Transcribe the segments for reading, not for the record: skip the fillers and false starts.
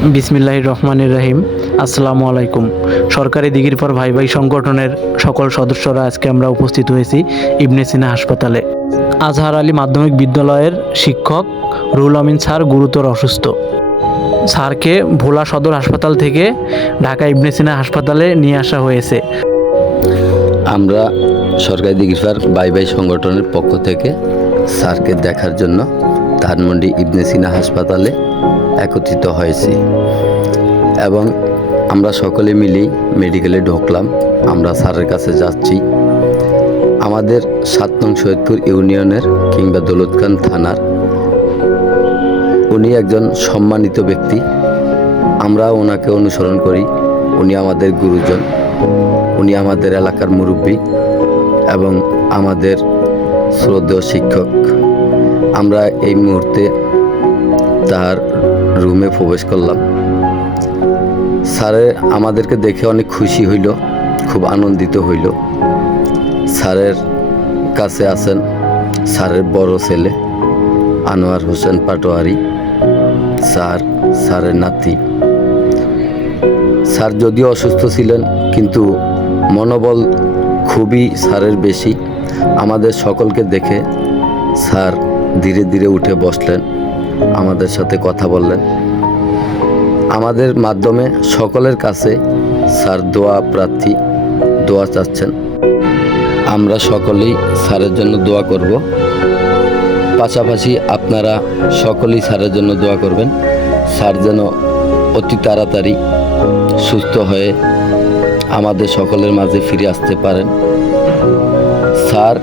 বিসমিল্লাহির রহমানির রহিম। আসসালামু আলাইকুম। সরকারি দিঘির পর ভাই ভাই সংগঠনের সকল সদস্যরা আজকে আমরা উপস্থিত হয়েছি ইবনে সিনা হাসপাতালে। আজহার আলী মাধ্যমিক বিদ্যালয়ের শিক্ষক রুহুল আমিন স্যার গুরুতর অসুস্থ। স্যারকে ভোলা সদর হাসপাতাল থেকে ঢাকা ইবনে সিনা হাসপাতালে নিয়ে আসা হয়েছে। আমরা সরকারি দিঘির পার ভাই ভাই সংগঠনের পক্ষ থেকে স্যারকে দেখার জন্য ধানমন্ডি ইবনে সিনা হাসপাতালে একত্রিত হয়েছি এবং আমরা সকলে মিলেই মেডিকেলে ঢুকলাম। আমরা স্যারের কাছে যাচ্ছি। আমাদের 7 নং সৈয়দপুর ইউনিয়নের কিংবা দৌলতখান থানার উনি একজন সম্মানিত ব্যক্তি। আমরা ওনাকে অনুসরণ করি। উনি আমাদের গুরুজন, উনি আমাদের এলাকার মুরব্বী এবং আমাদের শ্রদ্ধেয় শিক্ষক। আমরা এই মুহূর্তে তার রুমে প্রবেশ করলাম। স্যারে আমাদেরকে দেখে অনেক খুশি হইল, খুব আনন্দিত হইল। স্যারের কাছে আছেন স্যারের বড় ছেলে আনোয়ার হোসেন পাটোয়ারি, স্যারের নাতি। স্যার যদিও অসুস্থ ছিলেন কিন্তু মনোবল খুবই স্যারের বেশি। আমাদের সকলকে দেখে স্যার ধীরে ধীরে উঠে বসলেন, আমাদের সাথে কথা বললেন। আমাদের মাধ্যমে সকলের কাছে স্যার দোয়া প্রার্থী, দোয়া চাচ্ছেন। আমরা সকলেই স্যারের জন্য দোয়া করব। পাশাপাশি আপনারা সকলেই স্যারের জন্য দোয়া করবেন। স্যার যেন অতি তাড়াতাড়ি সুস্থ হয়ে আমাদের সকলের মাঝে ফিরে আসতে পারেন। স্যার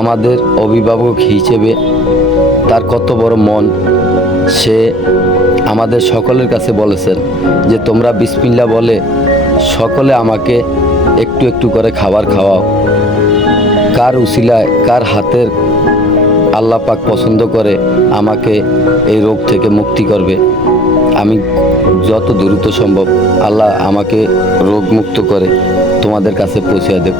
আমাদের অভিভাবক হিসেবে তার কত বড় মন, সে আমাদের সকলের কাছে বলেছেন যে তোমরা বিসমিল্লাহ বলে সকলে আমাকে একটু একটু করে খাবার খাওয়াও। কার উসিলায়, কার হাতের আল্লাহ পাক পছন্দ করে আমাকে এই রোগ থেকে মুক্তি করবে, আমি যত দ্রুত সম্ভব আল্লাহ আমাকে রোগ মুক্ত করে তোমাদের কাছে পৌঁছে দেব।